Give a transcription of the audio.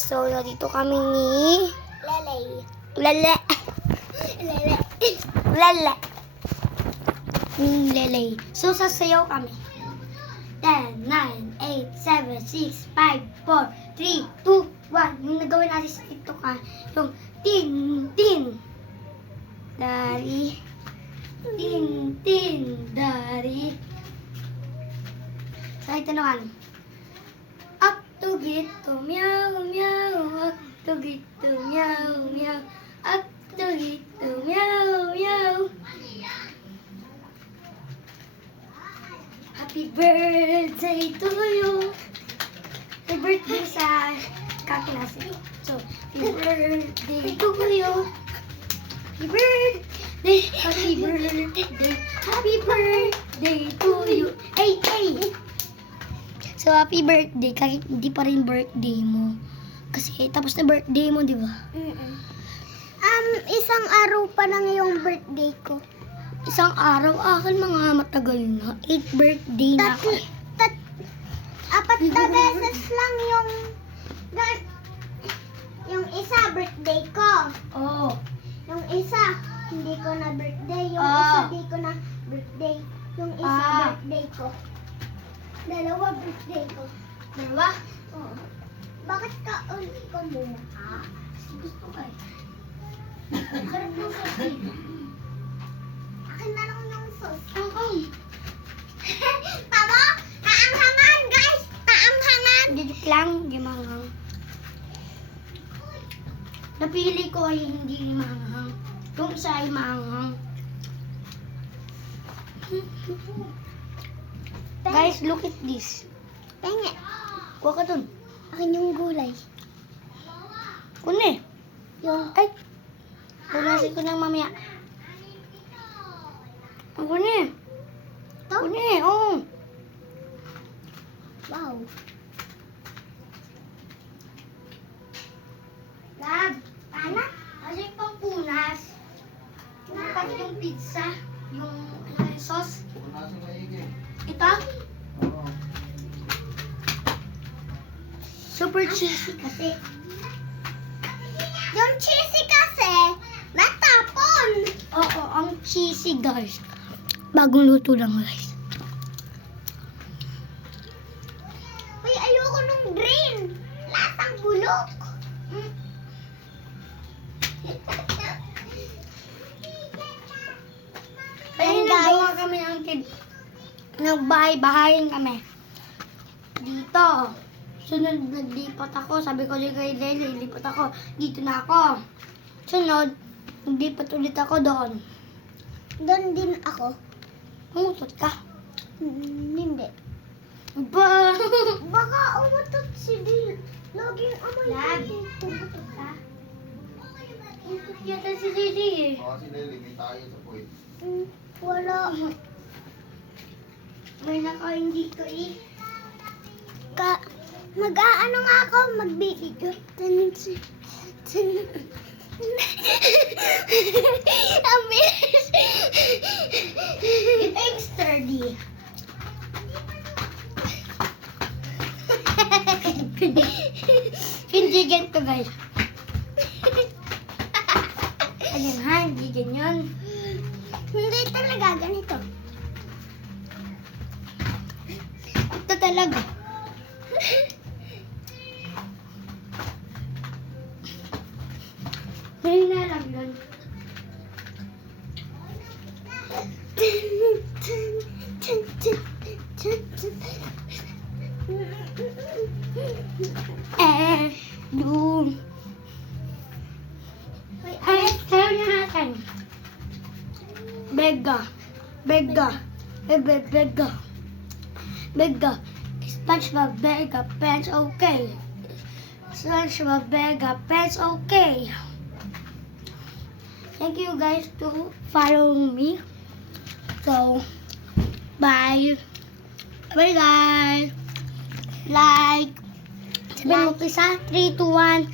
guys, so nandito kami ni Lele. Ni Lele. So sasayaw kami. 10, 9, 8, 7, 6, 5, 4, 3, 2, 1. Yung nagawin natin sa TikTok yung tin. Dari. Tin. Dari. So ito naman. Up to get to meow. Up to get to meow. Up to get to meow. Happy birthday to you. Happy birthday sa kaklase. So, happy birthday to you. Happy birthday to you. Hey. So, happy birthday kahit hindi pa rin birthday mo. Kasi tapos na birthday mo, di ba? Isang araw pa lang yung birthday ko. Isang araw, akin mga matagal na. 8 birthday na ako. Apat na beses lang yung isa birthday ko. Oo. Yung isa, hindi ko na birthday. Yung Ah. isa, hindi ko na birthday. Yung isa, Ah. birthday ko. Dalawa birthday ko. Dalawa? Oo. Bakit ka ulit ko muna? Gusto ko eh. Harap ng sauce. Akin na lang yung sauce. Tama? Taanghangan, guys! Taanghangan! Dito lang, hindi mahanghang. Napili ko ay hindi mahanghang. Yung isa ay mahanghang. Guys, look at this. Pengen. Kuha ka dun. Akin yung gulay. Kune. Yung, Ay. Punasin ko lang mamaya. Ang kune. to? Kune, oo. Wow. Lab, paano? Kasi pang punas. Pati yung pizza. Yung sauce. Ito? Super cheesy kasi. Yung cheesy kasi, natapon. Oo, ang cheesy guys. Bagong luto lang guys. Uy, ayoko nung green. Lasang bulok. Kaya nagawa kami ng nagbahay-bahayin kami. Dito. Sunod, naglipat ako. Sabi ko kay Lele, lipat ako. Dito na ako. Sunod, naglipat ulit ako doon. Doon din ako. Umutot ka. Hindi. Ba? Baka umutot si Dil. Laging amoy Lab. dito. Umutot ka? Umutot yata si Lele eh. Kasi Lele, may tayo sa puwit. Wala. May nakain dito eh. Mag-aano nga ako, magbibigyo. Ang bilis. It ain't sturdy. Hindi ganito guys. Ayan ha, hindi ganyan. Hindi talaga ganito. Ito talaga. May lang yun. Doom. Ay, sayo na natin. Bega. SpongeBob Bega Pants okay. SpongeBob Bega Pants okay. Thank you guys to follow me. So, bye. Bye guys. Like. Sabihin mo isa. 3, 2, 1.